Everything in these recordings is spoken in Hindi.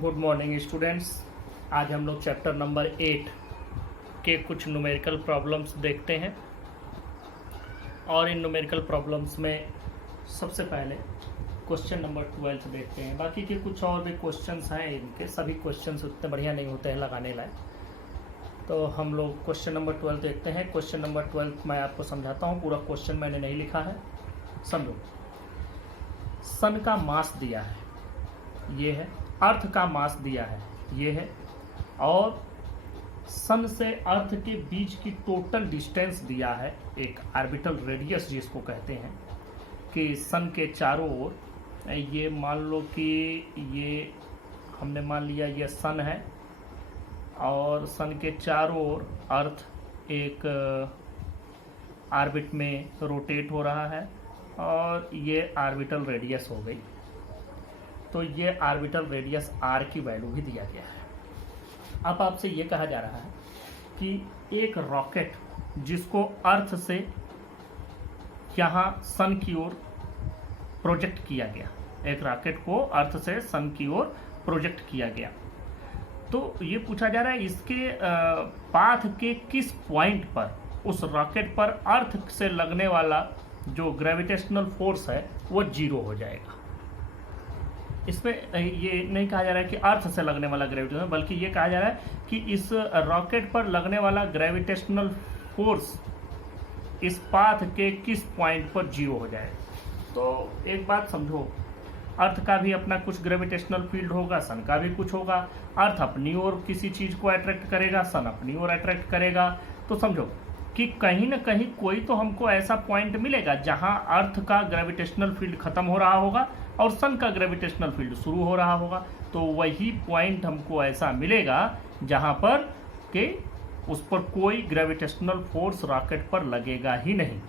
Good morning students. आज हम लोग चैप्टर नंबर 8 के कुछ न्यूमेरिकल प्रॉब्लम्स देखते हैं और इन न्यूमेरिकल प्रॉब्लम्स में सबसे पहले क्वेश्चन नंबर 12 देखते हैं। बाकी के कुछ और भी क्वेश्चंस हैं, इनके सभी क्वेश्चंस उतने बढ़िया नहीं होते हैं लगाने लायक, तो हम लोग क्वेश्चन नंबर 12 देखते हैं। क्वेश्चन नंबर 12 मैं आपको समझाता हूँ, पूरा क्वेश्चन मैंने नहीं लिखा है, समझो। सन का मास दिया है, ये है। अर्थ का मास दिया है, ये है। और सन से अर्थ के बीच की टोटल डिस्टेंस दिया है, एक ऑर्बिटल रेडियस जिसको कहते हैं, कि सन के चारों ओर, ये मान लो कि ये हमने मान लिया ये सन है और सन के चारों ओर अर्थ एक ऑर्बिट में रोटेट हो रहा है और ये ऑर्बिटल रेडियस हो गई। तो ये ऑर्बिटल रेडियस आर की वैल्यू भी दिया गया है। अब आपसे ये कहा जा रहा है कि एक रॉकेट जिसको अर्थ से यहाँ सन की ओर प्रोजेक्ट किया गया, एक रॉकेट को अर्थ से सन की ओर प्रोजेक्ट किया गया, तो ये पूछा जा रहा है इसके पाथ के किस पॉइंट पर उस रॉकेट पर अर्थ से लगने वाला जो ग्रेविटेशनल फोर्स है वो जीरो हो जाएगा। इसमें ये नहीं कहा जा रहा है कि अर्थ से लगने वाला ग्रेविटेशनल, बल्कि ये कहा जा रहा है कि इस रॉकेट पर लगने वाला ग्रेविटेशनल फोर्स इस पाथ के किस पॉइंट पर जीरो हो जाए। तो एक बात समझो, अर्थ का भी अपना कुछ ग्रेविटेशनल फील्ड होगा, सन का भी कुछ होगा। अर्थ अपनी ओर किसी चीज को अट्रैक्ट करेगा, सन अपनी ओर अट्रैक्ट करेगा। तो समझो कि कहीं ना कहीं कोई तो हमको ऐसा पॉइंट मिलेगा जहां अर्थ का ग्रेविटेशनल फील्ड खत्म हो रहा होगा और सन का ग्रेविटेशनल फील्ड शुरू हो रहा होगा। तो वही पॉइंट हमको ऐसा मिलेगा जहां पर कि उस पर कोई ग्रेविटेशनल फोर्स रॉकेट पर लगेगा ही नहीं।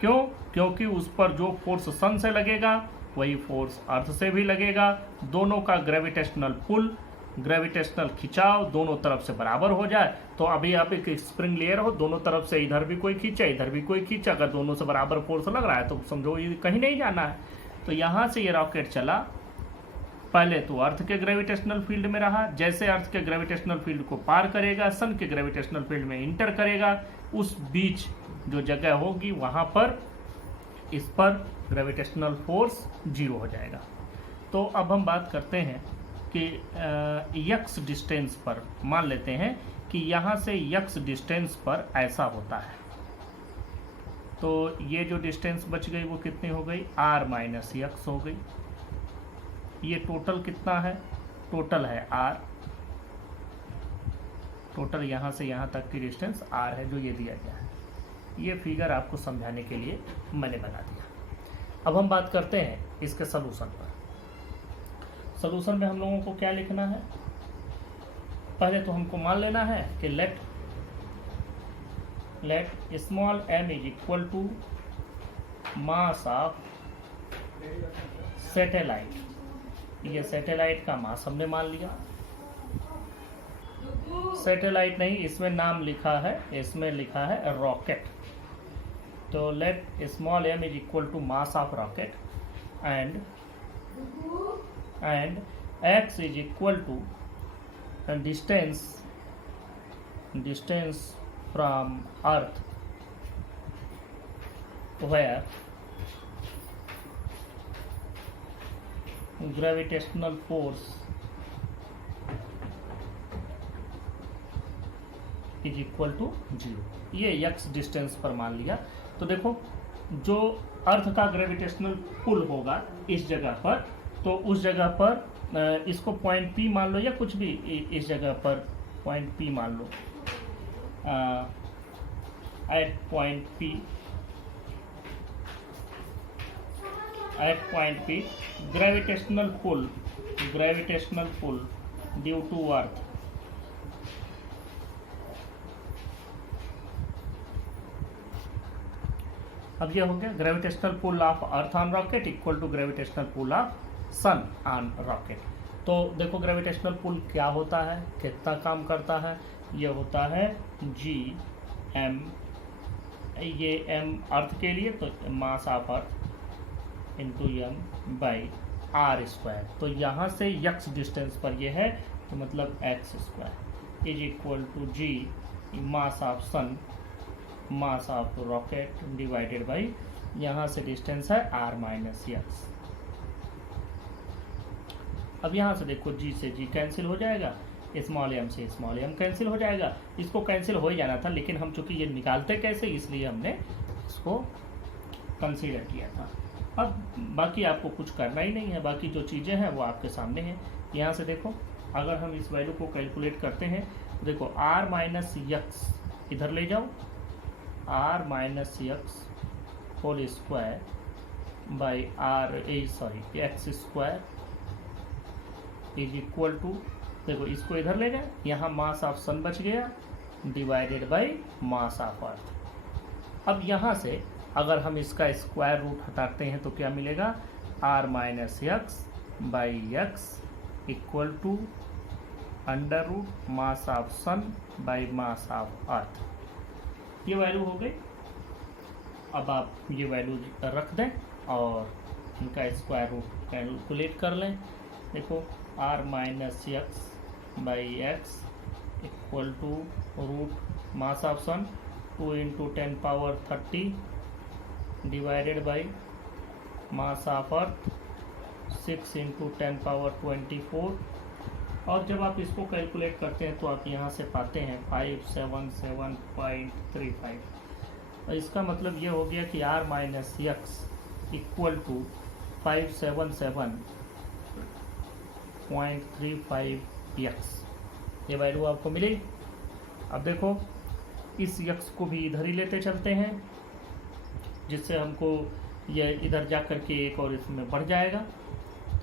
क्यों? क्योंकि उस पर जो फोर्स सन से लगेगा वही फोर्स अर्थ से भी लगेगा। दोनों का ग्रेविटेशनल पुल, ग्रेविटेशनल खिंचाव दोनों तरफ से बराबर हो जाए। तो अभी आप एक स्प्रिंग लेयर हो, दोनों तरफ से इधर भी कोई खींचा इधर भी कोई खींचा, अगर दोनों से बराबर फोर्स लग रहा है तो समझो ये कहीं नहीं जाना है। तो यहाँ से ये रॉकेट चला, पहले तो अर्थ के ग्रेविटेशनल फील्ड में रहा, जैसे अर्थ के ग्रेविटेशनल फील्ड को पार करेगा, सन के ग्रेविटेशनल फील्ड में इंटर करेगा, उस बीच जो जगह होगी वहाँ पर इस पर ग्रेविटेशनल फोर्स जीरो हो जाएगा। तो अब हम बात करते हैं कि यक्स डिस्टेंस पर, मान लेते हैं कि यहाँ से यक्स डिस्टेंस पर ऐसा होता है, तो ये जो डिस्टेंस बच गई वो कितनी हो गई, आर माइनस यक्स हो गई। ये टोटल कितना है, टोटल है आर, टोटल यहाँ से यहाँ तक की डिस्टेंस आर है जो ये दिया गया है। ये फिगर आपको समझाने के लिए मैंने बना दिया। अब हम बात करते हैं इसके सलूशन पर। सलूशन में हम लोगों को क्या लिखना है, पहले तो हमको मान लेना है कि let small m is equal to mass of satellite. ये सैटेलाइट का मास हमने मान लिया। सैटेलाइट नहीं, इसमें नाम लिखा है, इसमें लिखा है रॉकेट। तो let small m is equal to mass of rocket and x is equal to distance from earth where gravitational force is equal to 0। ये x डिस्टेंस पर मान लिया। तो देखो जो अर्थ का ग्रेविटेशनल पुल होगा इस जगह पर, तो उस जगह पर इसको पॉइंट P मान लो या कुछ भी, इस जगह पर पॉइंट P मान लो। At point P gravitational pull due to earth अब ये हो गया gravitational pull of earth on rocket equal to gravitational pull of sun on rocket. तो देखो ग्रेविटेशनल पुल क्या होता है, कितना काम करता है, ये होता है G/m, ये m अर्थ के लिए तो mass of earth into m by R square, तो यहाँ से यक्स डिस्टेंस पर ये है, तो मतलब X square is equal to G mass of sun, mass of rocket divided by, यहाँ से डिस्टेंस है आर माइनस यक्स। अब यहाँ से देखो जी से जी कैंसिल हो जाएगा, स्मॉल एम से स्मॉल एम कैंसिल हो जाएगा, इसको कैंसिल हो ही जाना था, लेकिन हम चूंकि ये निकालते कैसे इसलिए हमने इसको कंसीडर किया था। अब बाकी आपको कुछ करना ही नहीं है, बाकी जो चीज़ें हैं वो आपके सामने हैं। यहाँ से देखो अगर हम इस वैल्यू को कैलकुलेट करते हैं, देखो आर माइनस यक्स इधर ले जाओ, R minus x whole square by R x square is equal to, देखो इसको इधर ले जाए, यहाँ मास ऑफ सन बच गया डिवाइडेड बाई मास ऑफ अर्थ। अब यहाँ से अगर हम इसका स्क्वायर रूट हटाते हैं तो क्या मिलेगा, R minus x by x equal to under root mass of sun by mass of earth. ये वैल्यू हो गई। अब आप ये वैल्यू रख दें और इनका स्क्वायर रूट कैलकुलेट कर लें। देखो R minus x by x equal to root mass of sun 2 into 10 power 30 divided by mass of earth 6 into 10 power 24, और जब आप इसको कैलकुलेट करते हैं तो आप यहाँ से पाते हैं 577.35। इसका मतलब ये हो गया कि R minus x equal to 577.35 x, ये वैल्यू आपको मिली। अब देखो इस यक्स को भी इधर ही लेते चलते हैं, जिससे हमको ये इधर जा कर के एक और इसमें बढ़ जाएगा।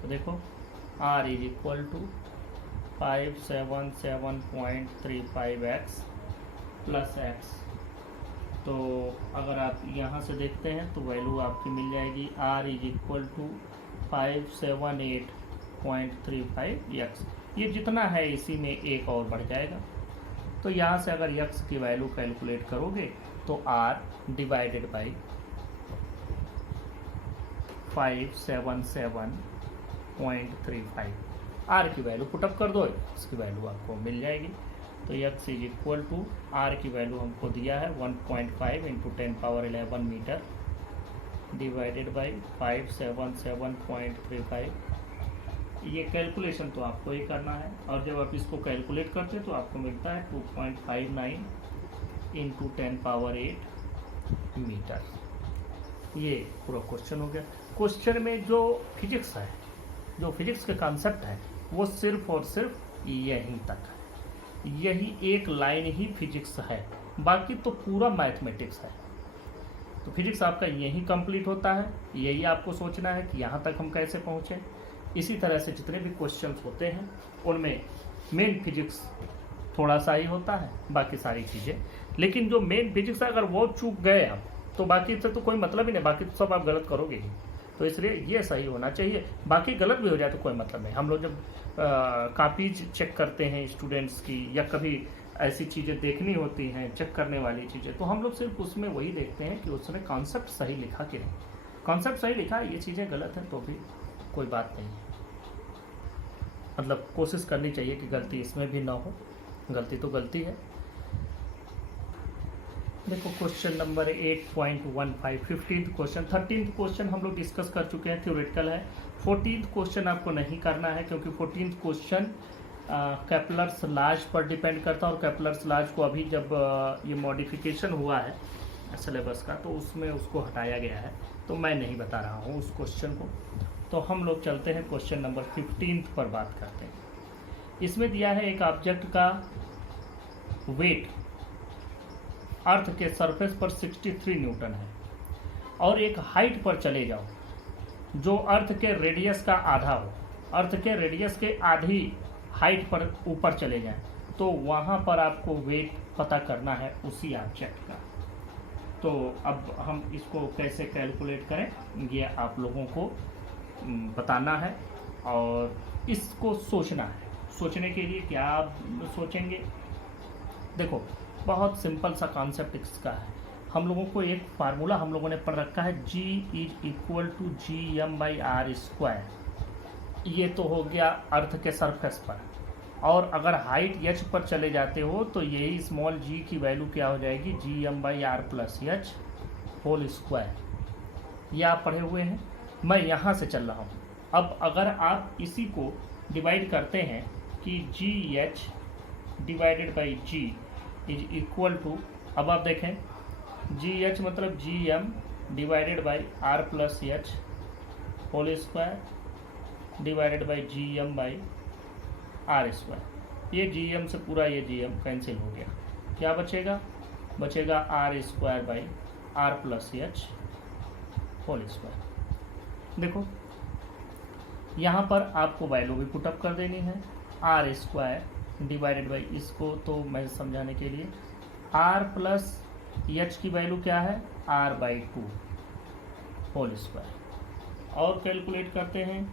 तो देखो R is equal to 577.35 x plus x, तो अगर आप यहाँ से देखते हैं तो वैल्यू आपकी मिल जाएगी R is equal to 578.35 x. ये जितना है इसी में एक और बढ़ जाएगा, तो यहाँ से अगर यक्स की वैल्यू कैलकुलेट करोगे तो आर डिवाइडेड बाई 577.35, आर की वैल्यू पुटअप कर दो, इसकी वैल्यू आपको मिल जाएगी। तो x is equal to R की वैल्यू हमको दिया है 1.5 into 10 power 11 metre divided by 577.35। ये कैलकुलेशन तो आपको ही करना है, और जब आप इसको कैलकुलेट करते हैं तो आपको मिलता है 2.59 इंटू 10 पावर 8 मीटर। ये पूरा क्वेश्चन हो गया। क्वेश्चन में जो फिजिक्स है, जो फिजिक्स के कॉन्सेप्ट है, वो सिर्फ और सिर्फ यहीं तक है। यही एक लाइन ही फिजिक्स है, बाकी तो पूरा मैथमेटिक्स है। तो फिजिक्स आपका यहीं कंप्लीट होता है। यही आपको सोचना है कि यहाँ तक हम कैसे पहुँचे। इसी तरह से जितने भी क्वेश्चंस होते हैं उनमें मेन फिजिक्स थोड़ा सा ही होता है, बाकी सारी चीज़ें। लेकिन जो मेन फिजिक्स है अगर वो चूक गए आप तो बाकी से तो कोई मतलब ही नहीं, बाकी तो सब आप गलत करोगे ही। तो इसलिए ये सही होना चाहिए, बाकी गलत भी हो जाए तो कोई मतलब नहीं। हम लोग जब कापीज चेक करते हैं स्टूडेंट्स की, या कभी ऐसी चीज़ें देखनी होती हैं चेक करने वाली चीज़ें, तो हम लोग सिर्फ उसमें वही देखते हैं कि उसने कॉन्सेप्ट सही लिखा कि नहीं। कॉन्सेप्ट सही लिखा, ये चीज़ें गलत हैं तो भी कोई बात नहीं है। मतलब कोशिश करनी चाहिए कि गलती इसमें भी ना हो, गलती तो गलती है। देखो question number 8.15 15th question. 13th question हम लोग डिस्कस कर चुके हैं, थ्योरेटिकल है। 14th क्वेश्चन आपको नहीं करना है, क्योंकि 14th क्वेश्चन केपलर्स लॉज पर डिपेंड करता है, और केपलर्स लॉज को अभी जब ये मॉडिफिकेशन हुआ है सिलेबस का तो उसमें उसको हटाया गया है, तो मैं नहीं बता रहा हूँ उस क्वेश्चन को। तो हम लोग चलते हैं क्वेश्चन नंबर 15th पर बात करते हैं। इसमें दिया है एक ऑब्जेक्ट का वेट अर्थ के सरफेस पर 63 न्यूटन है, और एक हाइट पर चले जाओ जो अर्थ के रेडियस का आधा हो। अर्थ के रेडियस के आधी हाइट पर ऊपर चले जाएं, तो वहाँ पर आपको वेट पता करना है उसी ऑब्जेक्ट का। तो अब हम इसको कैसे कैलकुलेट करें ये आप लोगों को बताना है, और इसको सोचना है। सोचने के लिए क्या आप सोचेंगे, देखो बहुत सिंपल सा कॉन्सेप्ट इसका है। हम लोगों को एक फार्मूला हम लोगों ने पढ़ रखा है, G is equal to GM/R square. ये तो हो गया अर्थ के सरफेस पर, और अगर हाइट एच पर चले जाते हो तो यही स्मॉल जी की वैल्यू क्या हो जाएगी, G M by R plus H whole square. ये आप पढ़े हुए हैं, मैं यहाँ से चल रहा हूँ। अब अगर आप इसी को डिवाइड करते हैं कि G H divided by G is equal to, अब आप देखें जी एच मतलब G M divided by R plus H whole square divided by G M by R square. ये जी एम से पूरा ये जी एम कैंसिल हो गया, क्या बचेगा, बचेगा R square by R plus H whole square. देखो यहाँ पर आपको वैल्यू भी पुटअप कर देनी है, आर स्क्वायर डिवाइडेड बाई, इसको तो मैं समझाने के लिए आर प्लस एच की वैल्यू क्या है, आर बाई 2 होल स्क्वायर, और कैलकुलेट करते हैं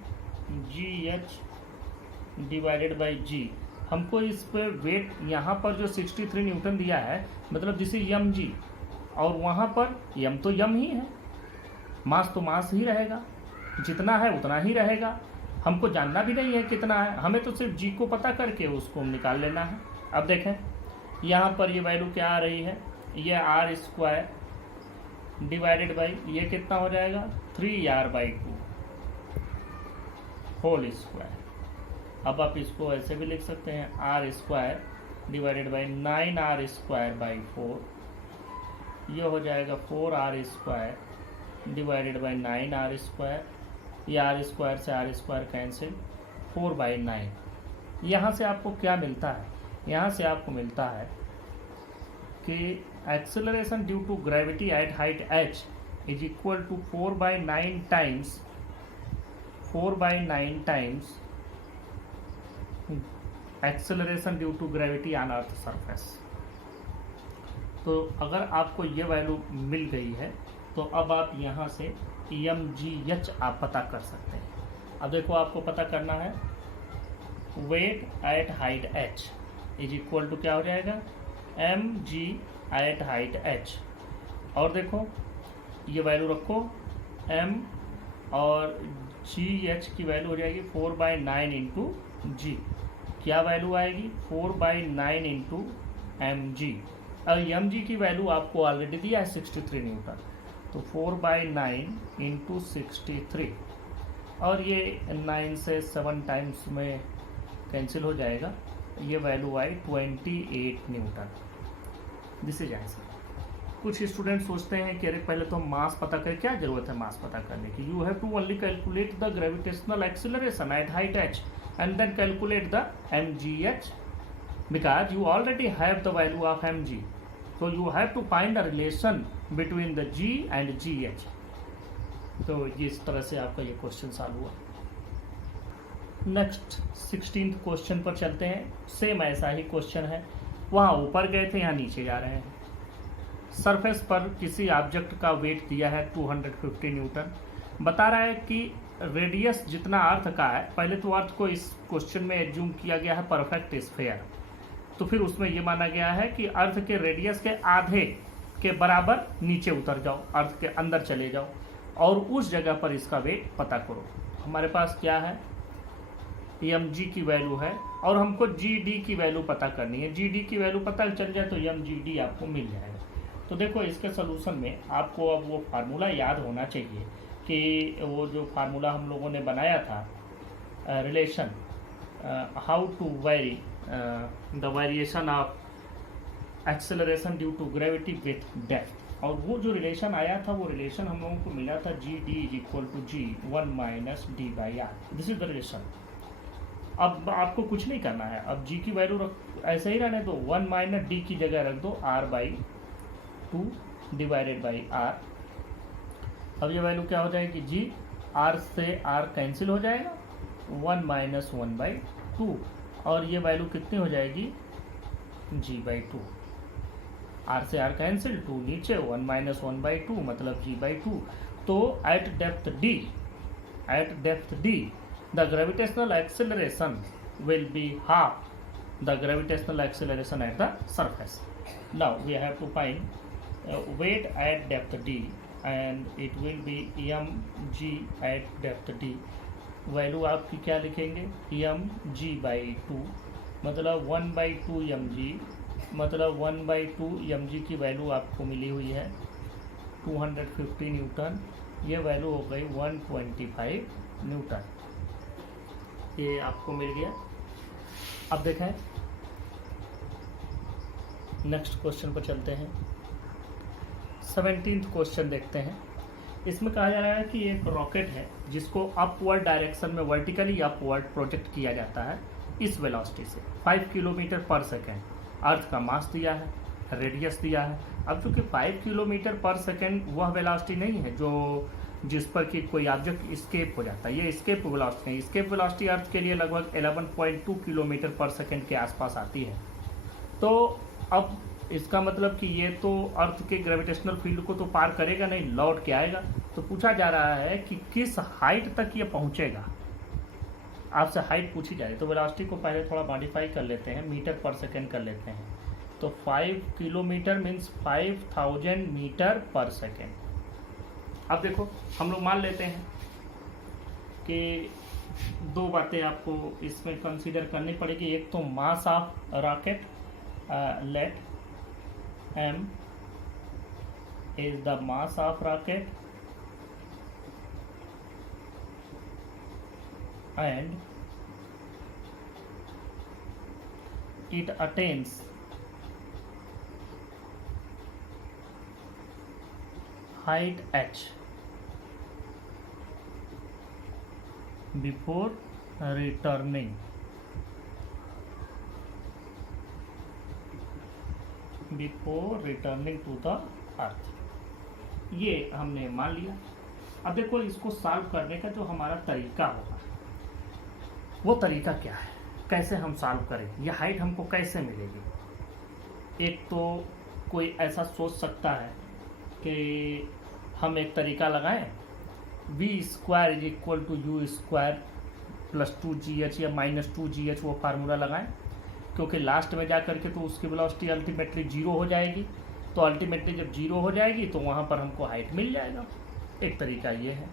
जी एच डिवाइडेड बाई जी। हमको इस पर वेट यहाँ पर जो 63 न्यूटन दिया है, मतलब दिस इज यम जी, और वहाँ पर यम तो यम ही है, मास तो मास ही रहेगा, जितना है उतना ही रहेगा। हमको जानना भी नहीं है कितना है, हमें तो सिर्फ जी को पता करके उसको निकाल लेना है। अब देखें यहाँ पर ये वैल्यू क्या आ रही है, ये आर स्क्वायर डिवाइडेड बाई ये कितना हो जाएगा 3r बाई 2 होल स्क्वायर। अब आप इसको ऐसे भी लिख सकते हैं, R square divided by 9r square by 4, ये हो जाएगा 4r square divided by 9r square, ये आर स्क्वायर से आर स्क्वायर कैंसिल, 4/9। यहाँ से आपको क्या मिलता है, यहाँ से आपको मिलता है कि acceleration due to gravity at height h is equal to 4/9 times acceleration due to gravity on earth surface. तो अगर आपको ये वैल्यू मिल गई है तो अब आप यहाँ से mgh आप पता कर सकते हैं। अब देखो आपको पता करना है weight at height h is equal to क्या हो जाएगा, mg एट हाइट h, और देखो ये वैल्यू रखो m और gh की वैल्यू हो जाएगी 4/9 इंटू जी, क्या वैल्यू आएगी 4/9 इंटू mg, और mg की वैल्यू आपको ऑलरेडी दिया है 63 न्यूटन, तो 4/9 इंटू 63, और ये 9 से 7 टाइम्स में कैंसिल हो जाएगा, ये value I 28 Newton. This is answer. कुछ स्टूडेंट सोचते हैं कि अरे पहले तो हम मास पता करें, क्या जरूरत है मास पता करने की, you have to only calculate the gravitational acceleration at height h and then calculate the mgh because you already have the value of mg, so you have to find a relation between the g and gh। तो इस तरह से आपका ये क्वेश्चन सॉल्व हुआ। नेक्स्ट 16th क्वेश्चन पर चलते हैं। सेम ऐसा ही क्वेश्चन है, वहाँ ऊपर गए थे, यहाँ नीचे जा रहे हैं। सरफेस पर किसी ऑब्जेक्ट का वेट दिया है 250 न्यूटन, बता रहा है कि रेडियस जितना अर्थ का है, पहले तो अर्थ को इस क्वेश्चन में एज्यूम किया गया है परफेक्ट स्फीयर, तो फिर उसमें यह माना गया है कि अर्थ के रेडियस के आधे के बराबर नीचे उतर जाओ, अर्थ के अंदर चले जाओ और उस जगह पर इसका वेट पता करो। हमारे पास क्या है, mg की वैल्यू है और हमको gd की वैल्यू पता करनी है। gd की वैल्यू पता चल जाए तो mgd आपको मिल जाएगा। तो देखो इसके सोल्यूशन में आपको अब वो फार्मूला याद होना चाहिए कि वो जो फार्मूला हम लोगों ने बनाया था, relation how to vary the variation of acceleration due to gravity with depth, और वो जो रिलेशन आया था वो रिलेशन हम लोगों को मिला था G D is equal to G 1 minus D by R. This is the relation. अब आपको कुछ नहीं करना है, अब जी की वैल्यू ऐसे ही रहने दो, 1 माइनस डी की जगह रख दो R by 2 divided by R. अब ये वैल्यू क्या हो जाएगी, जी आर से आर कैंसिल हो जाएगा, 1 माइनस 1 बाई 2, और ये वैल्यू कितनी हो जाएगी जी बाई 2। आर से आर कैंसिल, 2 नीचे, 1 माइनस 1 बाई 2 मतलब जी बाई 2। तो at depth d the gravitational acceleration will be half the gravitational acceleration at the surface. Now we have to find weight at depth d and it will be mg at depth d value आपकी क्या लिखेंगे, एम जी बाई टू, मतलब 1/2 एम जी, मतलब 1/2 एम जी की वैल्यू आपको मिली हुई है 250 न्यूटन, ये वैल्यू हो गई 125 न्यूटन, ये आपको मिल गया। अब देखें नेक्स्ट क्वेश्चन पर चलते हैं। 17th क्वेश्चन देखते हैं। इसमें कहा जा रहा है कि एक रॉकेट है जिसको अपवर्ड डायरेक्शन में वर्टिकली अपवर्ड प्रोजेक्ट किया जाता है इस वेलोसिटी से 5 किलोमीटर पर सेकेंड। अर्थ का मास दिया है, रेडियस दिया है। अब चूंकि 5 किलोमीटर पर सेकेंड वह वेलोसिटी नहीं है जो जिस पर कि कोई ऑब्जेक्ट स्केप हो जाता है, ये स्केप वेलोसिटी नहीं। स्केप वेलोसिटी अर्थ के लिए लगभग 11.2 किलोमीटर पर सेकेंड के आसपास आती है। तो अब इसका मतलब कि ये तो अर्थ के ग्रेविटेशनल फील्ड को तो पार करेगा नहीं, लौट के आएगा। तो पूछा जा रहा है कि किस हाइट तक ये पहुंचेगा। आपसे हाइट पूछी जाए तो वेलोसिटी को पहले थोड़ा मॉडिफाई कर लेते हैं, मीटर पर सेकेंड कर लेते हैं। तो 5 किलोमीटर मीन्स 5000 मीटर पर सेकेंड। अब देखो हम लोग मान लेते हैं कि दो बातें आपको इसमें कंसीडर करनी पड़ेगी। एक तो mass of rocket, let m is the mass of rocket and it attains height h before returning to the earth. ये हमने मान लिया। अब देखो इसको सॉल्व करने का जो हमारा तरीका होगा वो तरीका क्या है, कैसे हम सॉल्व करें, ये हाइट हमको कैसे मिलेगी। एक तो कोई ऐसा सोच सकता है कि हम एक तरीका लगाएं, v² is equal to u² plus 2gh या माइनस 2gh, वो फार्मूला लगाएं, क्योंकि लास्ट में जा करके तो उसकी वेलोसिटी अल्टीमेटली 0 हो जाएगी। तो अल्टीमेटली जब 0 हो जाएगी तो वहाँ पर हमको हाइट मिल जाएगा। एक तरीका ये है।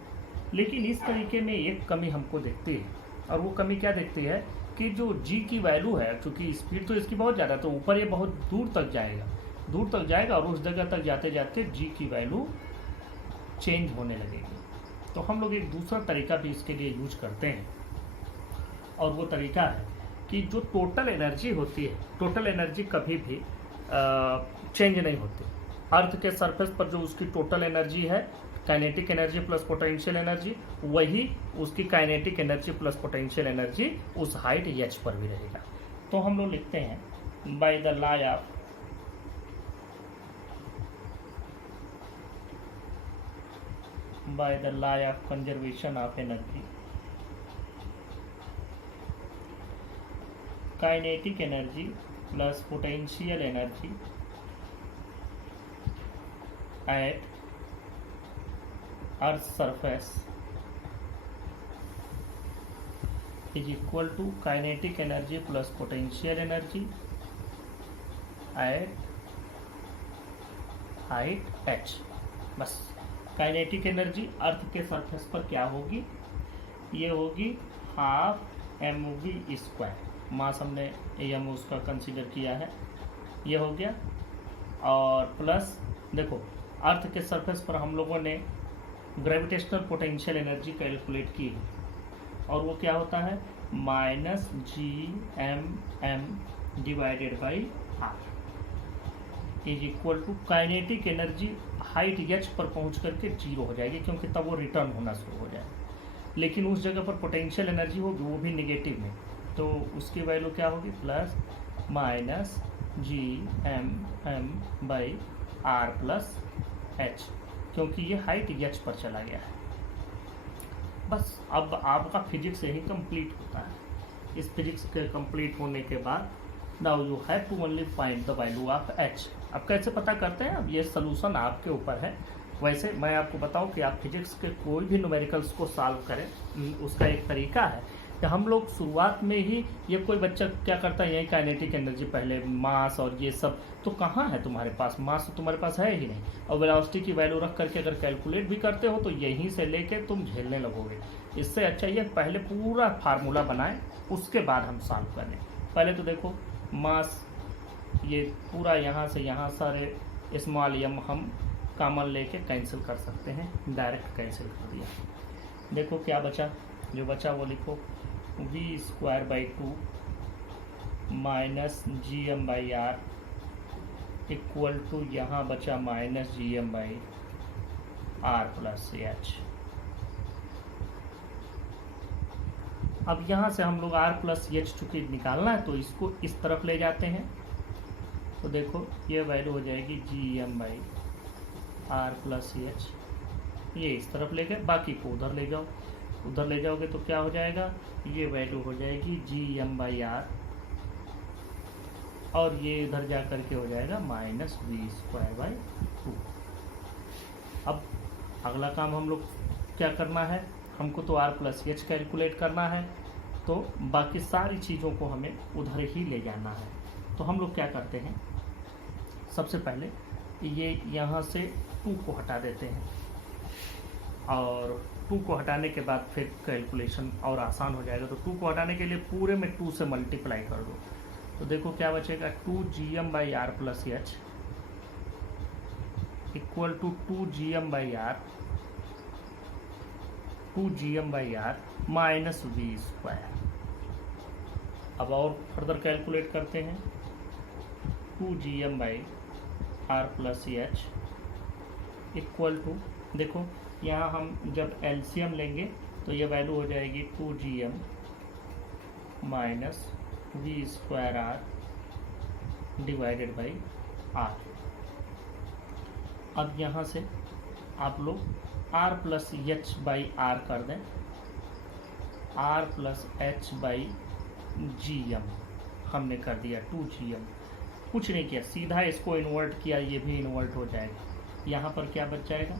लेकिन इस तरीके में एक कमी हमको दिखती है, और वो कमी क्या दिखती है कि जो g की वैल्यू है, चूँकि स्पीड तो इसकी बहुत ज़्यादा, तो ऊपर ये बहुत दूर तक जाएगा और उस जगह तक जाते जाते g की वैल्यू चेंज होने लगेगी। तो हम लोग एक दूसरा तरीका भी इसके लिए यूज करते हैं, और वो तरीका है कि जो टोटल एनर्जी होती है, टोटल एनर्जी कभी भी चेंज नहीं होती। अर्थ के सरफेस पर जो उसकी टोटल एनर्जी है, kinetic energy plus potential energy, वही उसकी kinetic energy plus potential energy उस हाइट h पर भी रहेगा। तो हम लोग लिखते हैं by the law of conservation of energy, kinetic energy plus potential energy at earth surface is equal to kinetic energy plus potential energy at height h। बस काइनेटिक एनर्जी अर्थ के सरफेस पर क्या होगी, ये होगी 12 mv²। मास हमने एम उसका कंसीडर किया है, ये हो गया। और प्लस देखो अर्थ के सरफेस पर हम लोगों ने ग्रेविटेशनल पोटेंशियल एनर्जी कैलकुलेट की है, और वो क्या होता है -gmm divided by r is equal to kinetic energy height h पर पहुंच करके 0 हो जाएगी, क्योंकि तब वो रिटर्न होना शुरू हो जाएगा। लेकिन उस जगह पर पोटेंशियल एनर्जी होगी वो भी निगेटिव में, तो उसकी वैल्यू क्या होगी -gmm by r plus h, क्योंकि ये हाइट h पर चला गया है। बस अब आपका फिजिक्स यही कंप्लीट होता है। इस फिजिक्स के कंप्लीट होने के बाद now you have to only find the value of h। अब कैसे पता करते हैं, अब ये सोल्यूशन आपके ऊपर है। वैसे मैं आपको बताऊं कि आप फिजिक्स के कोई भी न्यूमेरिकल्स को सॉल्व करें, उसका एक तरीका है कि हम लोग शुरुआत में ही, ये कोई बच्चा क्या करता है, यही काइनेटिक एनर्जी पहले मास और ये सब, तो कहाँ है तुम्हारे पास मास, तो तुम्हारे पास है ही नहीं। और वेलोसिटी की वैल्यू रख करके अगर कैलकुलेट भी करते हो तो यहीं से लेके तुम झेलने लगोगे। इससे अच्छा ये पहले पूरा फार्मूला बनाएं, उसके बाद हम सॉल्व करें। पहले तो देखो मास ये पूरा यहाँ से यहाँ सारे स्मॉल एम हम कॉमन लेके कैंसिल कर सकते हैं, डायरेक्ट कैंसिल कर दिया। देखो क्या बचा, जो बचा वो लिखो v² minus GM/r equal to यहाँ बचा माइनस GM/r प्लस h। अब यहाँ से हम लोग r प्लस एच चूँकि निकालना है तो इसको इस तरफ ले जाते हैं, तो देखो ये वैल्यू हो जाएगी GM/r प्लस एच। ये इस तरफ ले गए, बाकी को उधर ले जाओ, उधर ले जाओगे तो क्या हो जाएगा, ये वैल्यू हो जाएगी GM/r और ये इधर जा करके हो जाएगा माइनस v²/2। अब अगला काम हम लोग क्या करना है, हमको तो r प्लस एच कैलकुलेट करना है, तो बाकी सारी चीज़ों को हमें उधर ही ले जाना है। तो हम लोग क्या करते हैं, सबसे पहले ये यहाँ से 2 को हटा देते हैं और 2 को हटाने के बाद फिर कैलकुलेशन और आसान हो जाएगा। तो 2 को हटाने के लिए पूरे में 2 से मल्टीप्लाई कर दो, तो देखो क्या बचेगा 2GM/r plus H equal to 2GM/r minus v²। अब और फर्दर कैलकुलेट करते हैं, 2GM/r plus H equal to, देखो यहाँ हम जब एलसीएम लेंगे तो ये वैल्यू हो जाएगी 2GM minus v²r divided by r। अब यहाँ से आप लोग r plus H by R कर दें, r plus H by GM हमने कर दिया 2GM, कुछ नहीं किया, सीधा इसको इन्वर्ट किया, ये भी इन्वर्ट हो जाएगा। यहाँ पर क्या बच जाएगा,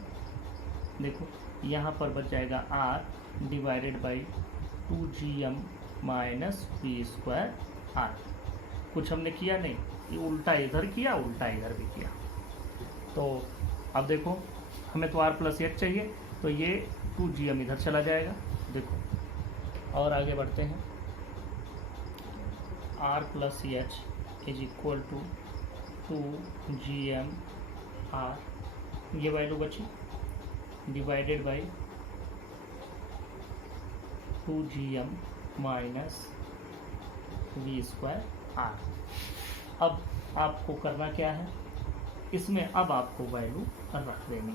देखो यहाँ पर बच जाएगा r divided by 2GM minus v²r। कुछ हमने किया नहीं, ये उल्टा इधर किया, उल्टा इधर भी किया। तो अब देखो हमें तो r प्लस एच चाहिए, तो ये 2GM इधर चला जाएगा। देखो और आगे बढ़ते हैं, r plus H is equal to 2GM/r, ये वैल्यू बची divided by 2GM minus v²r। अब आपको करना क्या है, इसमें अब आपको वैल्यू रख देनी,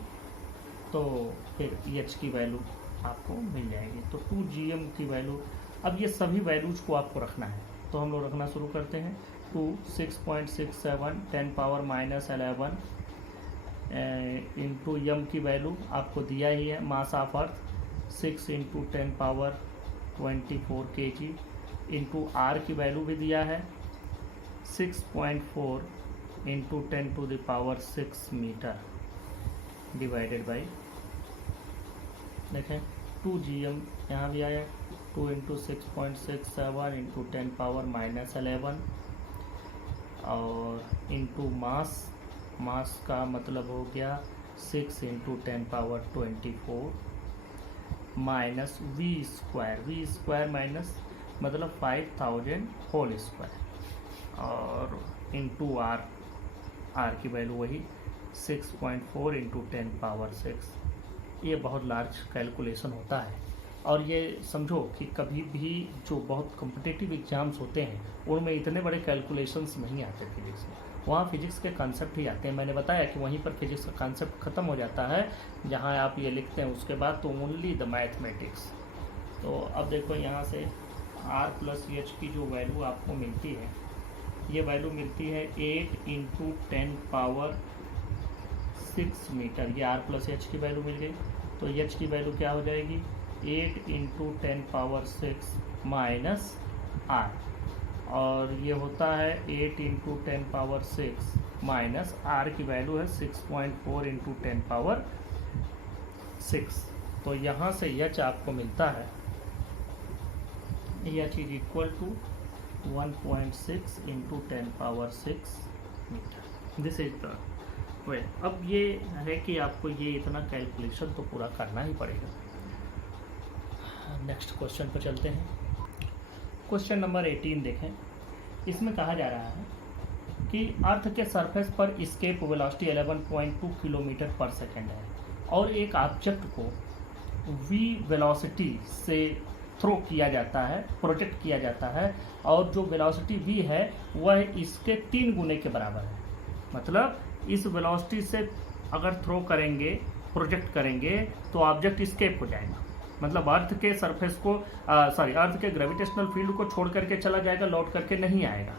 तो फिर एच की वैल्यू आपको मिल जाएगी। तो 2GM की वैल्यू, अब ये सभी वैल्यूज को आपको रखना है, तो हम लोग रखना शुरू करते हैं। 6.67 10⁻11 इंटू यम की वैल्यू आपको दिया ही है, mass of earth 6 into 10⁻24 kg into R की वैल्यू भी दिया है 6.4 इंटू 10⁻6 मीटर डिवाइडेड बाई, देखें 2GM यहाँ भी आया 2 इंटू 6.67 इंटू 10⁻11 और इंटू मास का मतलब हो गया 6 इंटू 10⁻24 माइनस v² माइनस मतलब 5000 होल स्क्वायर और इंटू आर की वैल्यू वही 6.4 इंटू 10⁻6। ये बहुत लार्ज कैलकुलेशन होता है, और ये समझो कि कभी भी जो बहुत कॉम्पिटिटिव एग्जाम्स होते हैं उनमें इतने बड़े कैलकुलेशंस नहीं आते फिजिक्स में, वहाँ फिजिक्स के कॉन्सेप्ट ही आते हैं। मैंने बताया कि वहीं पर फिजिक्स का कॉन्सेप्ट ख़त्म हो जाता है जहाँ आप ये लिखते हैं, उसके बाद तो ओनली द मैथमेटिक्स। तो अब देखो यहाँ से r प्लस एच की जो वैल्यू आपको मिलती है, ये वैल्यू मिलती है 8 इंटू 10⁻6 मीटर, ये r प्लस एच की वैल्यू मिल गई। तो एच की वैल्यू क्या हो जाएगी 8 इंटू 10⁻6 माइनस r, और ये होता है 8 इंटू 10⁻6 माइनस r की वैल्यू है 6.4 इंटू 10⁻6। तो यहाँ से एच आपको मिलता है, H is equal to 1.6 into 10⁻6 meter. This is the way. अब ये है कि आपको ये इतना कैलकुलेशन तो पूरा करना ही पड़ेगा। नेक्स्ट क्वेश्चन पर चलते हैं। क्वेश्चन नंबर 18 देखें। इसमें कहा जा रहा है कि अर्थ के सरफेस पर एस्केप वेलोसिटी 11.2 किलोमीटर पर सेकेंड है और एक ऑब्जेक्ट को v वेलोसिटी से थ्रो किया जाता है, प्रोजेक्ट किया जाता है, और जो वेलोसिटी v है वह इसके 3 गुने के बराबर है। मतलब इस वेलोसिटी से अगर थ्रो करेंगे, प्रोजेक्ट करेंगे, तो ऑब्जेक्ट एस्केप हो जाएगा। मतलब अर्थ के सरफेस को अर्थ के ग्रेविटेशनल फील्ड को छोड़ करके चला जाएगा, लौट करके नहीं आएगा।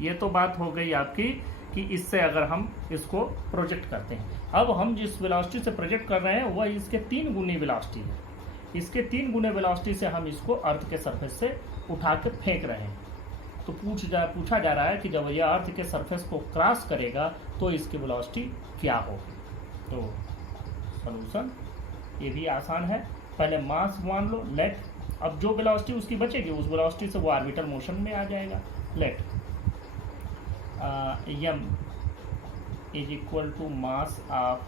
ये तो बात हो गई आपकी कि इससे अगर हम इसको प्रोजेक्ट करते हैं। अब हम जिस वेलोसिटी से प्रोजेक्ट कर रहे हैं वह इसके 3 गुनी वेलोसिटी है। इसके 3 गुने वेलोसिटी से हम इसको अर्थ के सरफेस से उठा के फेंक रहे हैं। तो पूछा जा रहा है कि जब यह अर्थ के सरफेस को क्रॉस करेगा तो इसकी वेलोसिटी क्या होगी। तो सॉल्यूशन ये भी आसान है। पहले मास मान लो, लेट, अब जो वेलोसिटी उसकी बचेगी उस वेलोसिटी से वो ऑर्बिटल मोशन में आ जाएगा। Let m is equal to mass of,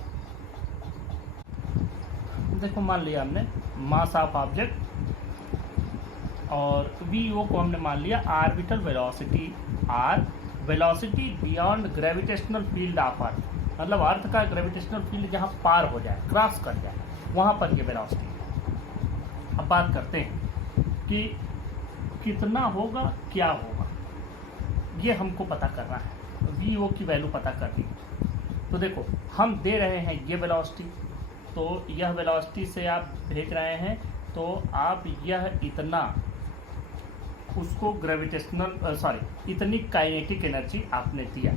देखो मान लिया हमने मास ऑफ ऑब्जेक्ट, और vo को हमने मान लिया orbital velocity r, velocity beyond gravitational field of earth, मतलब अर्थ का ग्रेविटेशनल फील्ड जहाँ पार हो जाए, क्रॉस कर जाए, वहाँ पर ये वेलोसिटी है। अब बात करते हैं कि कितना होगा, क्या होगा, ये हमको पता करना है। vo की वैल्यू पता करनी है। तो देखो हम दे रहे हैं ये वेलोसिटी, तो यह वेलोसिटी से आप भेज रहे हैं, तो आप यह इतना उसको ग्रेविटेशनल इतनी काइनेटिक एनर्जी आपने दिया।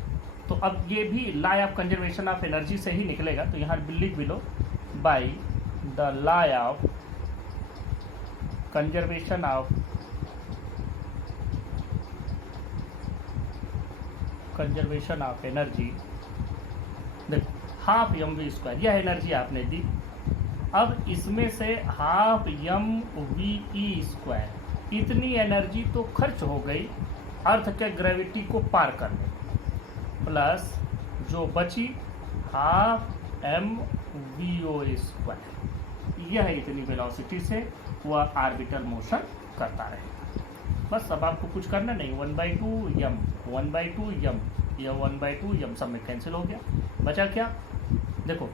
तो अब ये भी law of conservation of energy से ही निकलेगा। तो यहाँ लिख भी लो, by the law of conservation of energy, देखो हाफ एम वी स्क्वायर, यह एनर्जी आपने दी। अब इसमें से हाफ एम वी ई स्क्वायर, इतनी एनर्जी तो खर्च हो गई अर्थ के ग्रेविटी को पार करने, प्लस जो बची half M V O square, यह इतनी वेलोसिटी से वह ऑर्बिटल मोशन करता रहेगा। बस अब आपको कुछ करना नहीं, 1/2 यम, 1/2 यम, यह 1/2 यम सब में कैंसिल हो गया। बचा क्या, देखो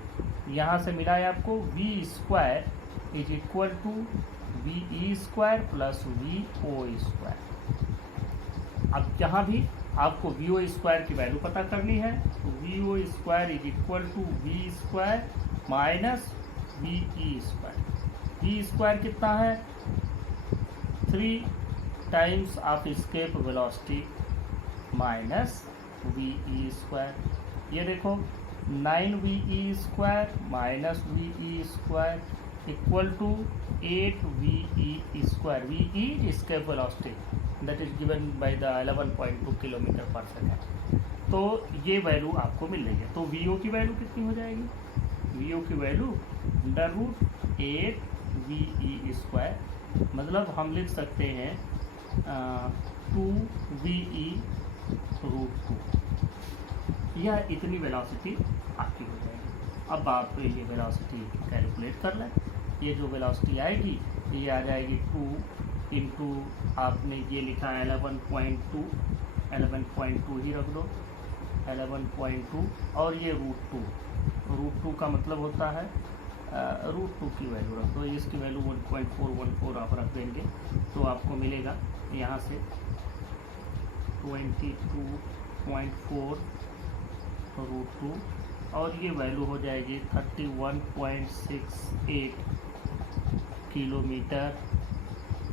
यहाँ से मिला है आपको v square is equal to V E square plus V O square. अब यहाँ भी आपको वी ओ स्क्वायर की वैल्यू पता करनी है। तो V O square is equal to V square minus V E square. V square कितना है, 3 times of escape velocity minus V E square. ये देखो 9ve square minus V square equal to 8ve square. V escape velocity that is given by the 11.2 kilometre पर सेकेंड। तो ये वैल्यू आपको मिल रही है। तो vo की वैल्यू कितनी हो जाएगी, vo की वैल्यू √8ve स्क्वायर, मतलब हम लिख सकते हैं 2ve √2। यह इतनी वेलोसिटी आपकी हो जाएगी। अब आप ये वेलोसिटी कैलकुलेट कर लें। ये जो वेलोसिटी आएगी ये आ जाएगी 2 इंटू आपने ये लिखा है 11.2, 11.2 ही रख दो, 11.2 और ये √2 का मतलब होता है √2 की वैल्यू रख दो। इसकी वैल्यू 1.414 आप रख देंगे तो आपको मिलेगा यहाँ से 22.4 √2 और ये वैल्यू हो जाएगी 31.68 किलोमीटर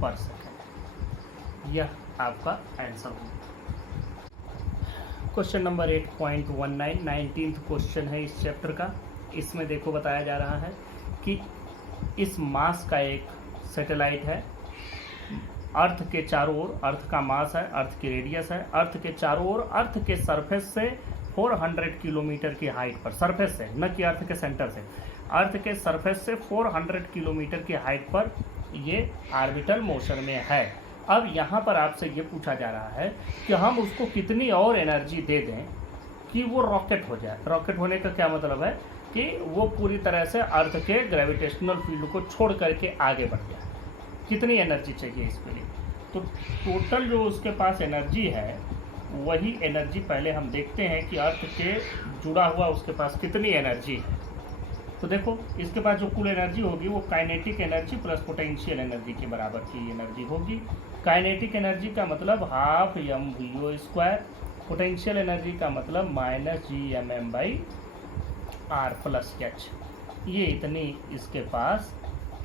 पर सेकेंड। यह आपका आंसर होगा। क्वेश्चन नंबर 8.19 19th क्वेश्चन है इस चैप्टर का। इसमें देखो बताया जा रहा है कि इस मास का एक सैटेलाइट है, अर्थ के चारों ओर, अर्थ का मास है, अर्थ की रेडियस है, अर्थ के चारों ओर अर्थ के सरफेस से 400 किलोमीटर की हाइट पर, सरफेस से न कि अर्थ के सेंटर से, अर्थ के सरफेस से 400 किलोमीटर की हाइट पर ये ऑर्बिटल मोशन में है। अब यहाँ पर आपसे ये पूछा जा रहा है कि हम उसको कितनी और एनर्जी दे दें कि वो रॉकेट हो जाए। रॉकेट होने का क्या मतलब है कि वो पूरी तरह से अर्थ के ग्रेविटेशनल फील्ड को छोड़ करके आगे बढ़ जाए। कितनी एनर्जी चाहिए इसके लिए। तो टोटल जो उसके पास एनर्जी है वही एनर्जी पहले हम देखते हैं कि अर्थ के जुड़ा हुआ उसके पास कितनी एनर्जी है। तो देखो इसके पास जो कुल एनर्जी होगी वो kinetic energy plus potential energy के बराबर की एनर्जी होगी। काइनेटिक एनर्जी का मतलब half M V O square, potential energy का मतलब minus G M M by R plus H. ये इतनी इसके पास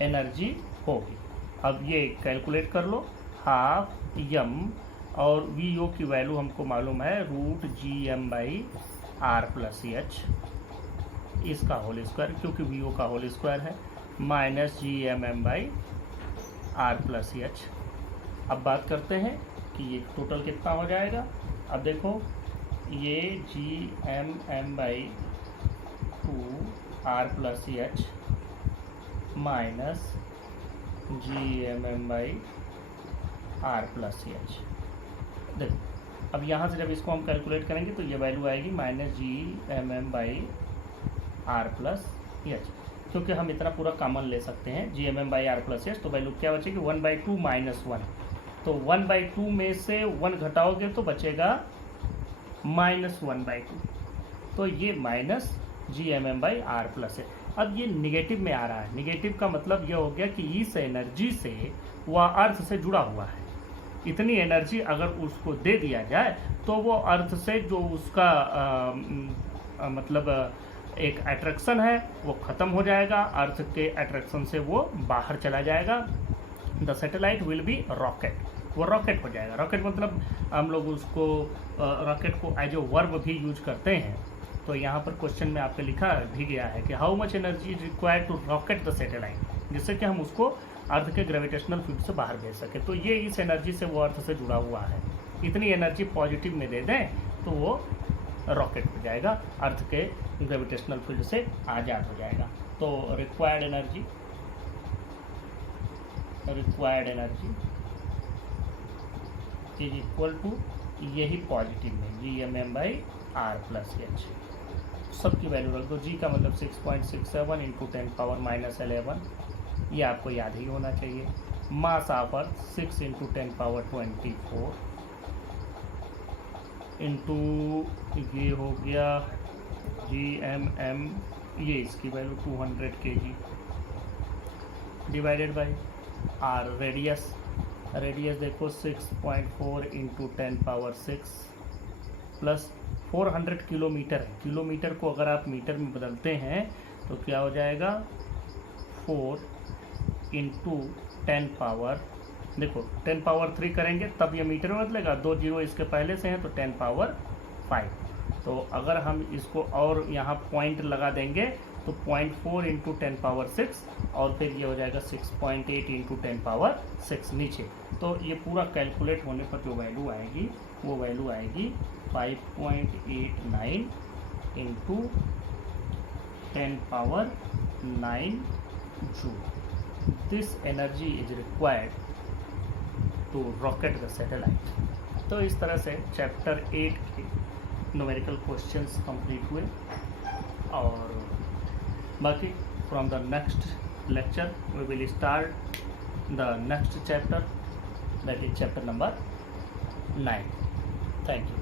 एनर्जी होगी। अब ये कैलकुलेट कर लो, हाफ एम और वी ओ की वैल्यू हमको मालूम है root G M by R plus H, इसका होल स्क्वायर क्योंकि वी ओ का होल स्क्वायर है, minus G M M by R plus H. अब बात करते हैं कि ये टोटल कितना हो जाएगा। अब देखो ये G M by 2 R plus H minus G M by R plus H. देखो अब यहाँ से जब इसको हम कैलकुलेट करेंगे तो ये वैल्यू आएगी minus G M by R plus H, क्योंकि हम इतना पूरा कॉमन ले सकते हैं G M by R plus H. तो वैल्यू क्या बचेगी 1/2 माइनस 1, तो 1/2 में से 1 घटाओगे तो बचेगा -1/2, तो ये minus G M by R plus है। अब ये निगेटिव में आ रहा है, निगेटिव का मतलब ये हो गया कि इस एनर्जी से वह अर्थ से जुड़ा हुआ है। इतनी एनर्जी अगर उसको दे दिया जाए तो वो अर्थ से जो उसका मतलब एक अट्रैक्शन है वो ख़त्म हो जाएगा, अर्थ के अट्रैक्शन से वो बाहर चला जाएगा। The satellite will be rocket, वो रॉकेट हो जाएगा। रॉकेट मतलब हम लोग उसको रॉकेट को एज ए वर्ब भी यूज करते हैं। तो यहाँ पर क्वेश्चन में आपके लिखा भी गया है कि how much energy is required to rocket the satellite, जिससे कि हम उसको अर्थ के ग्रेविटेशनल फील्ड से बाहर भेज सके। तो ये इस एनर्जी से वो अर्थ से जुड़ा हुआ है। इतनी एनर्जी पॉजिटिव में दे दें तो वो रॉकेट हो जाएगा, अर्थ के ग्रेविटेशनल फील्ड से आज़ाद हो जाएगा। तो required energy is equal to यही पॉजिटिव में G M M by R plus H. सबकी वैल्यू रख दो। जी का मतलब 6.67 इंटू 10⁻−11, ये आपको याद ही होना चाहिए। Mass of earth 6 into 10⁻24 into ये हो गया जी एम एम, ये इसकी value 200 kg divided by R. Radius देखो 6.4 इंटू 10⁻6 प्लस 400 किलोमीटर है। किलोमीटर को अगर आप मीटर में बदलते हैं तो क्या हो जाएगा 4 इंटू 10 देखो 10⁻3 करेंगे तब ये मीटर में बदलेगा, 2 जीरो इसके पहले से हैं तो 10⁻5। तो अगर हम इसको और यहाँ पॉइंट लगा देंगे तो 0.4 इंटू 10⁻6 और फिर ये हो जाएगा 6.8 इंटू 10⁻6 नीचे। तो ये पूरा कैलकुलेट होने पर जो वैल्यू आएगी वो वैल्यू आएगी 5.89 into 10⁻9 joule. This energy is required to rocket the satellite. तो इस तरह से चैप्टर 8 के न्यूमेरिकल क्वेश्चंस कंप्लीट हुए और बाकी from the next lecture we will start the next chapter, that is chapter number 9। Thank you.